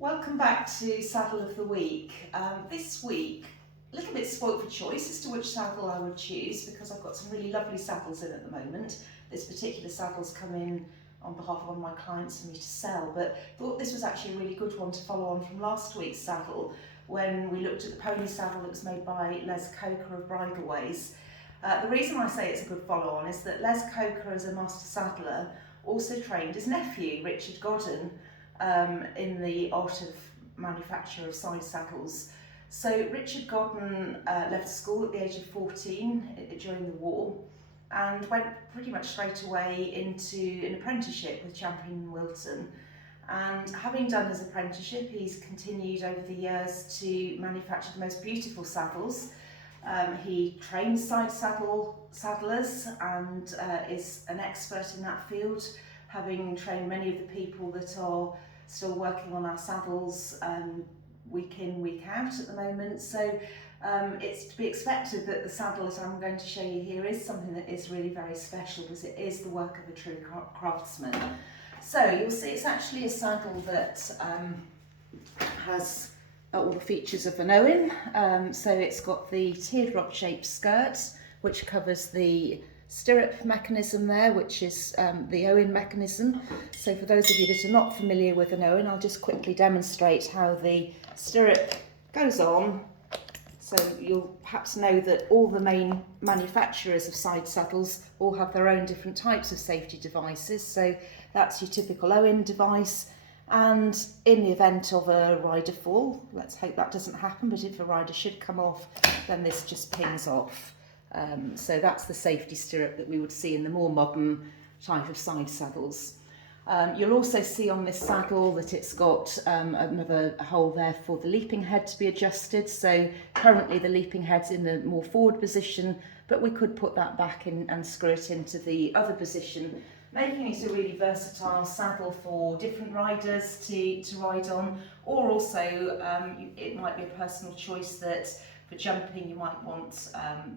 Welcome back to Saddle of the Week. This week, a little bit spoilt for choice as to which saddle I would choose because I've got some really lovely saddles in at the moment. This particular saddle's come in on behalf of one of my clients for me to sell, but thought this was actually a really good one to follow on from last week's saddle when we looked at the pony saddle that was made by Les Coker of Bridleways. The reason I say it's a good follow-on is that Les Coker, as a master saddler, also trained his nephew, Richard Godden, in the art of manufacture of side saddles. So Richard Godden left school at the age of 14 during the war and went pretty much straight away into an apprenticeship with Champion Wilton. And having done his apprenticeship, he's continued over the years to manufacture the most beautiful saddles. He trains side saddlers and is an expert in that field, having trained many of the people that are still working on our saddles week in, week out at the moment. So it's to be expected that the saddle that I'm going to show you here is something that is really very special because it is the work of a true craftsman. So you'll see it's actually a saddle that has all the features of an Owen. So it's got the teardrop shaped skirt, which covers the stirrup mechanism there, which is the Owen mechanism. So for those of you that are not familiar with an Owen, I'll just quickly demonstrate how the stirrup goes on. So you'll perhaps know that all the main manufacturers of side saddles all have their own different types of safety devices. So that's your typical Owen device. And in the event of a rider fall, let's hope that doesn't happen, but if a rider should come off, then this just pings off. So that's the safety stirrup that we would see in the more modern type of side saddles. You'll also see on this saddle that it's got another hole there for the leaping head to be adjusted. So currently the leaping head's in the more forward position, but we could put that back in and screw it into the other position, making it a really versatile saddle for different riders to ride on, or also it might be a personal choice that for jumping you might want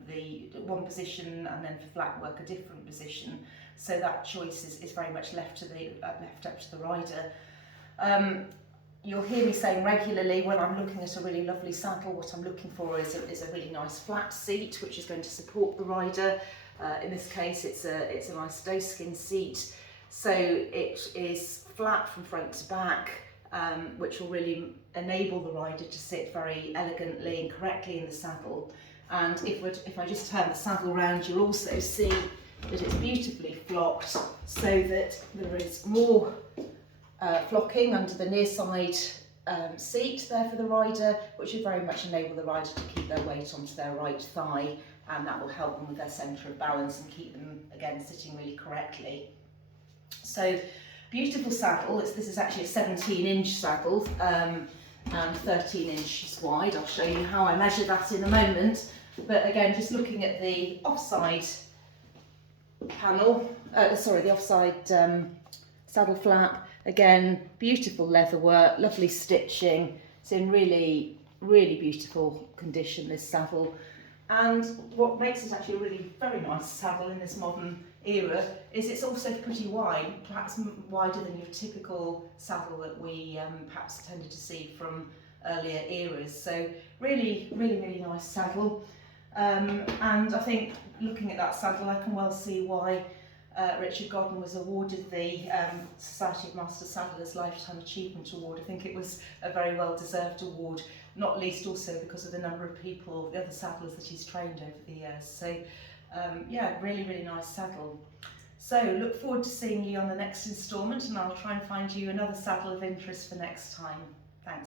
the one position and then for flat work a different position. So that choice is very much left up to the rider. You'll hear me saying regularly when I'm looking at a really lovely saddle, what I'm looking for is a really nice flat seat which is going to support the rider. In this case it's a nice doeskin seat, so it is flat from front to back, which will really enable the rider to sit very elegantly and correctly in the saddle. And if I just turn the saddle around, you'll also see that it's beautifully flocked so that there is more flocking under the near side seat there for the rider, which will very much enable the rider to keep their weight onto their right thigh, and that will help them with their centre of balance and keep them again sitting really correctly. So beautiful saddle. This is actually a 17-inch saddle and 13 inches wide. I'll show you how I measure that in a moment. But again, just looking at the offside panel, the offside saddle flap, again, beautiful leather work, lovely stitching. It's in really, really beautiful condition, this saddle. And what makes it actually a really very nice saddle in this modern era is it's also pretty wide, perhaps wider than your typical saddle that we perhaps tended to see from earlier eras. So really, really, really nice saddle. And I think looking at that saddle, I can well see why Richard Godden was awarded the Society of Master Saddlers Lifetime Achievement Award. I think it was a very well deserved award, not least also because of the number of people, the other saddlers that he's trained over the years. So yeah, really, really nice saddle. So look forward to seeing you on the next instalment, and I'll try and find you another saddle of interest for next time.